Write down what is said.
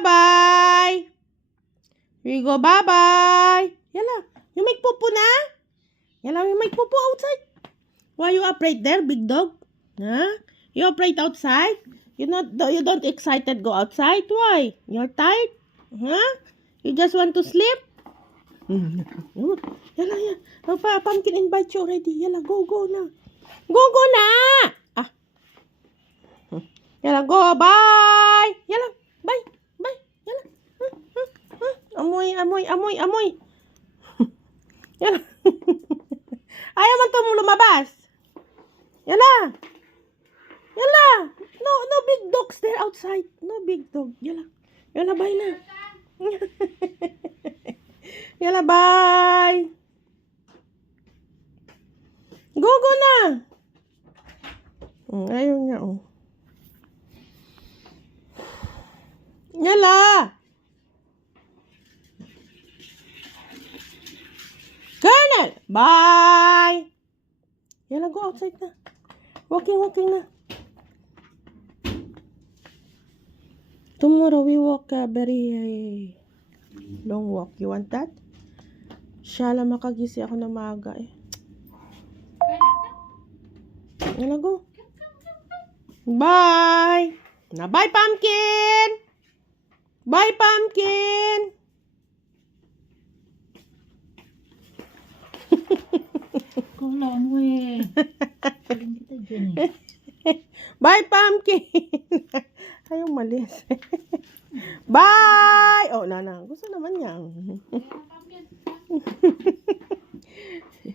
bye-bye. We go bye-bye. Yala, you make poopoo na? Yala, you make poopoo outside. Why you afraid there, big dog? Huh? You afraid outside? You don't excited go outside? Why? You're tired? Huh? You just want to sleep? Yala, yala. Oh, Pumpkin invite you already. Yala, go na. Go na! Ah. Yala, go. Bye! Yala, bye. Yala. Amoy. Yala. Ayaw man to lumabas. Yala. No big dogs there outside. No big dog. Yala, bye na. Yala, bye. Go na. Ayaw niya, oh. Yala. Colonel, bye. Yala, go outside na. Walking na. Tomorrow we walk a very long walk. You want that? Shala, makagisi ako na maaga eh. Yala, go. Bye. Na bye, Pumpkin. Bye, Pumpkin. Kala mo eh. Saling kita dyan eh. Bye, Pumpkin. Ayaw malis. Bye. Oh, nana. Gusto naman niya.